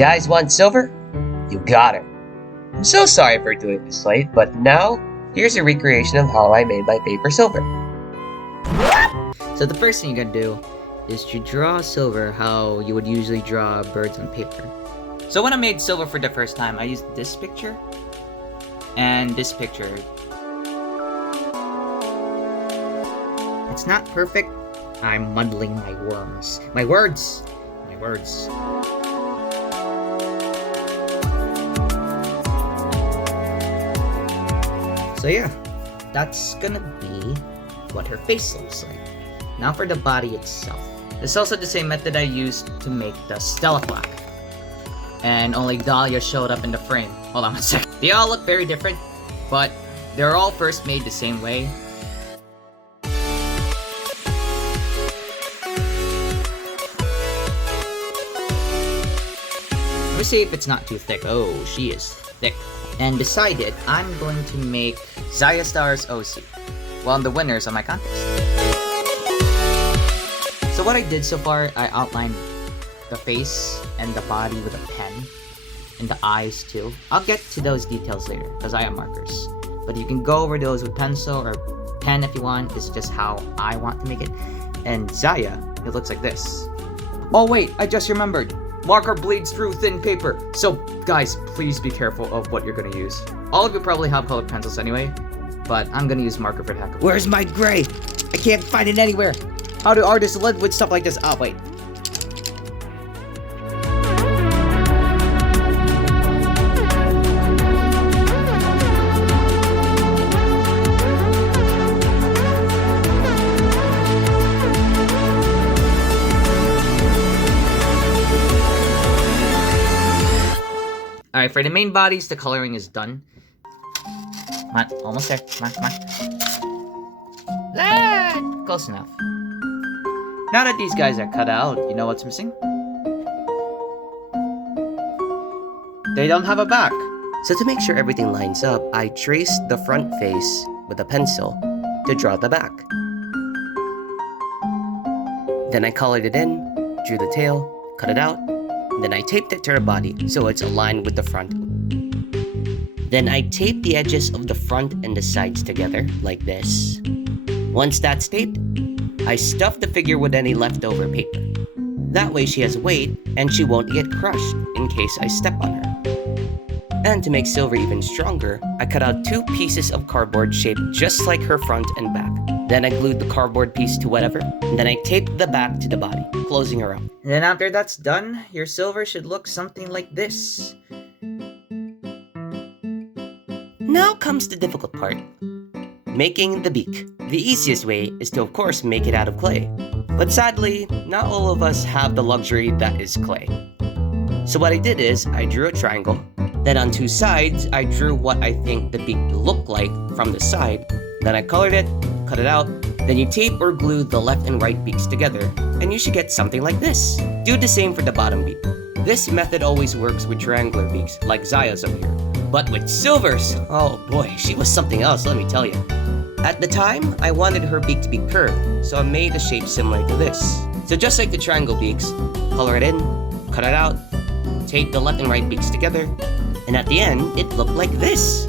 guys want silver? You got it. I'm so sorry for doing this late, but now, here's a recreation of how I made my paper silver. So the first thing you're gonna do is to draw silver how you would usually draw birds on paper. So when I made silver for the first time, I used this picture and this picture. It's not perfect. I'm muddling my words. My words. So yeah, that's gonna be what her face looks like. Now for the body itself. It's also the same method I used to make the Stella flag. And only Dahlia showed up in the frame. Hold on one second. They all look very different, but they're all first made the same way. Let me see if it's not too thick. Oh, she is thick. And beside it, I'm going to make Zaya Star's OC. Well, the winners of my contest. So what I did so far, I outlined the face and the body with a pen. And the eyes too. I'll get to those details later, because I have markers. But you can go over those with pencil or pen if you want. It's just how I want to make it. And Zaya, it looks like this. Oh wait, I just remembered. Marker bleeds through thin paper. So guys, please be careful of what you're gonna use. All of you probably have colored pencils anyway, but I'm gonna use marker for the heck of it. Where's my gray? I can't find it anywhere. How do artists live with stuff like this? Oh wait. Alright, for the main bodies, the coloring is done. Come on, almost there. Come on. Ah, close enough. Now that these guys are cut out, you know what's missing? They don't have a back. So to make sure everything lines up, I traced the front face with a pencil to draw the back. Then I colored it in, drew the tail, cut it out, then I taped it to her body so it's aligned with the front. Then I taped the edges of the front and the sides together, like this. Once that's taped, I stuffed the figure with any leftover paper. That way she has weight and she won't get crushed in case I step on her. And to make silver even stronger, I cut out 2 pieces of cardboard shaped just like her front and back. Then I glued the cardboard piece to whatever, and then I taped the back to the body, closing her up. And then after that's done, your silver should look something like this. Now comes the difficult part. Making the beak. The easiest way is to of course make it out of clay. But sadly, not all of us have the luxury that is clay. So what I did is, I drew a triangle. Then on 2 sides, I drew what I think the beak looked like from the side. Then I colored it, cut it out. Then you tape or glue the left and right beaks together, and you should get something like this. Do the same for the bottom beak. This method always works with triangular beaks, like Zaya's up here. But with silvers, oh boy, she was something else, let me tell you. At the time, I wanted her beak to be curved, so I made a shape similar to this. So just like the triangle beaks, color it in, cut it out, tape the left and right beaks together, and at the end, it looked like this.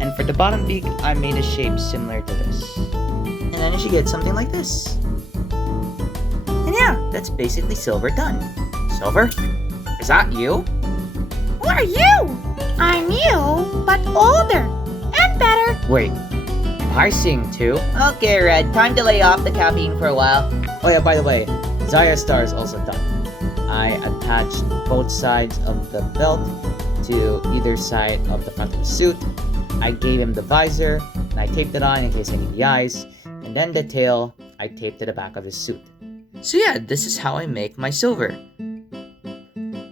And for the bottom beak, I made a shape similar to this. And then you should get something like this. And yeah, that's basically silver done. Silver? Is that you? Who are you? I'm you, but older and better. Wait, am I seeing too? Okay, Red, time to lay off the caffeine for a while. Oh yeah, by the way, Zaya Star is also done. I attached both sides of the belt to either side of the front of the suit. I gave him the visor, and I taped it on in case I need the eyes, and then the tail, I taped to the back of his suit. So yeah, this is how I make my silver.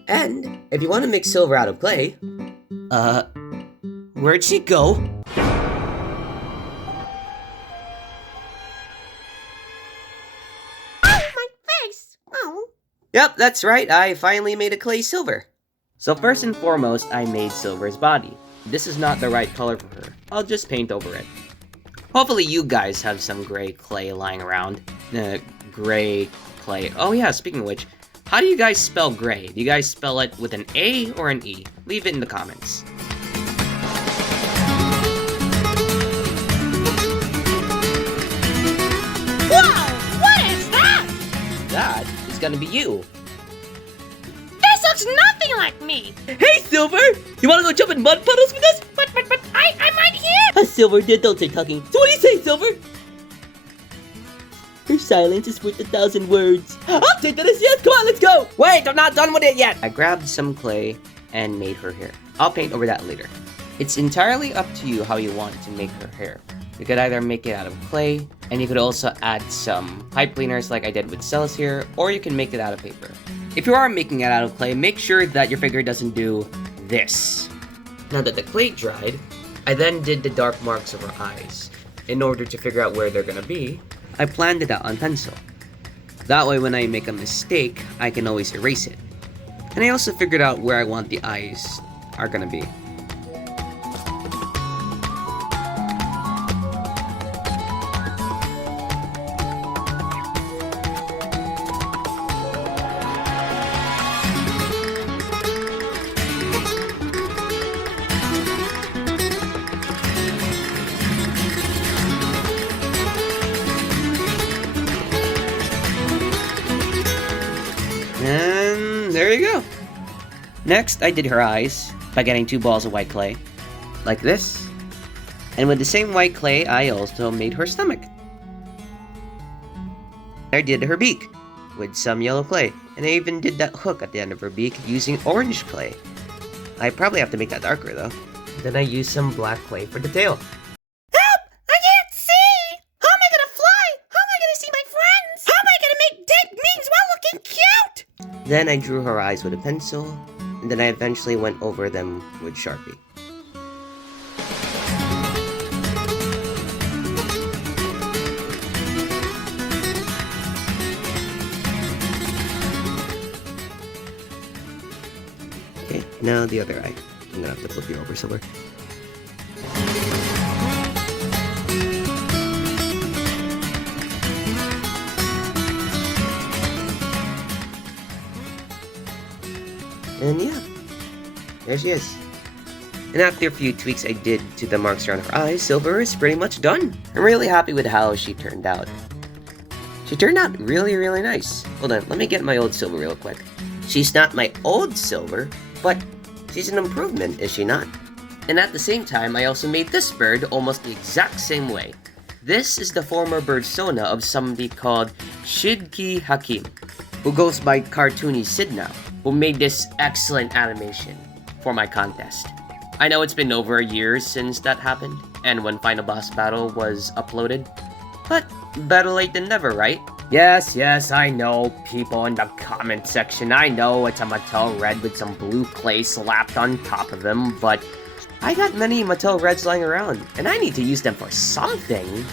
And if you want to make silver out of clay, where'd she go? My face. Oh. Yep, that's right, I finally made a clay silver. So first and foremost, I made Silver's body. This is not the right color for her. I'll just paint over it. Hopefully you guys have some gray clay lying around. Gray clay. Oh yeah, speaking of which, How do you guys spell gray? Do you guys spell it with an A or an E? Leave it in the comments. Whoa! What is that? That is gonna be you. This looks nothing like me. Hey, Silver! You wanna go jump in mud puddles with us? But I'm right here. Silver, the adults are talking. So what do you say, Silver? Her silence is worth 1,000 words. I'll take that as yes. Come on, let's go. Wait, I'm not done with it yet. I grabbed some clay and made her hair. I'll paint over that later. It's entirely up to you how you want to make her hair. You could either make it out of clay, and you could also add some pipe cleaners like I did with Cella's here, or you can make it out of paper. If you are making it out of clay, make sure that your figure doesn't do this. Now that the clay dried, I then did the dark marks of her eyes. In order to figure out where they're gonna be, I planned it out on pencil. That way when I make a mistake, I can always erase it. And I also figured out where I want the eyes are gonna be. And there you go. Next, I did her eyes by getting 2 balls of white clay, like this. And with the same white clay, I also made her stomach. I did her beak with some yellow clay, and I even did that hook at the end of her beak using orange clay. I probably have to make that darker though. Then I used some black clay for the tail. Help! I can't see. How am I gonna fly? How am I gonna see my friends? How am I gonna make dead memes while looking cute? Then I drew her eyes with a pencil, and then I eventually went over them with Sharpie. Okay, now the other eye. I'm gonna have to flip you over somewhere. And yeah, there she is. And after a few tweaks I did to the marks around her eyes, Silver is pretty much done. I'm really happy with how she turned out. She turned out really, really nice. Hold on, let me get my old Silver real quick. She's not my old Silver, but she's an improvement, is she not? And at the same time, I also made this bird almost the exact same way. This is the former persona of somebody called Shidki Hakim, who goes by Cartoony Sid now, who made this excellent animation for my contest. I know it's been over a year since that happened, and when Final Boss Battle was uploaded, but better late than never, right? Yes, I know, people in the comment section, I know it's a Mattel Red with some blue clay slapped on top of him, but I got many Mattel Reds lying around, and I need to use them for something.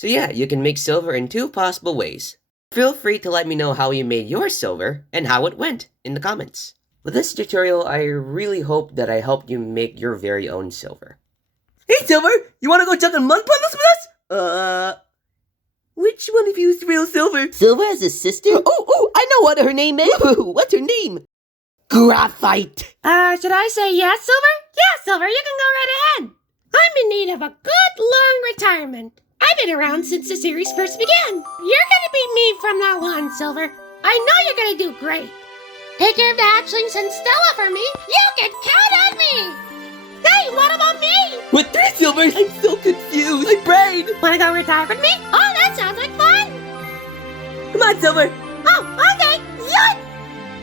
So yeah, you can make Silver in 2 possible ways. Feel free to let me know how you made your Silver and how it went in the comments. With this tutorial, I really hope that I helped you make your very own Silver. Hey Silver, you wanna go jump in mud puddles with us? Which one of you is real Silver? Silver has a sister? Oh, I know what her name is. What's her name? Graphite. Should I say yes, Silver? Yeah, Silver, you can go right ahead. I'm in need of a good long retirement. I've been around since the series first began. You're gonna be me from now on, Silver. I know you're gonna do great. Take care of the hatchlings and Stella for me. You can count on me. Hey, what about me? With 3 Silvers? I'm so confused. My brain. Wanna go retire with me? Oh, that sounds like fun. Come on, Silver. Oh, okay. Yut!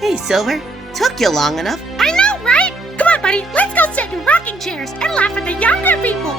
Hey, Silver. Took you long enough. I know, right? Come on, buddy. Let's go sit in rocking chairs and laugh at the younger people.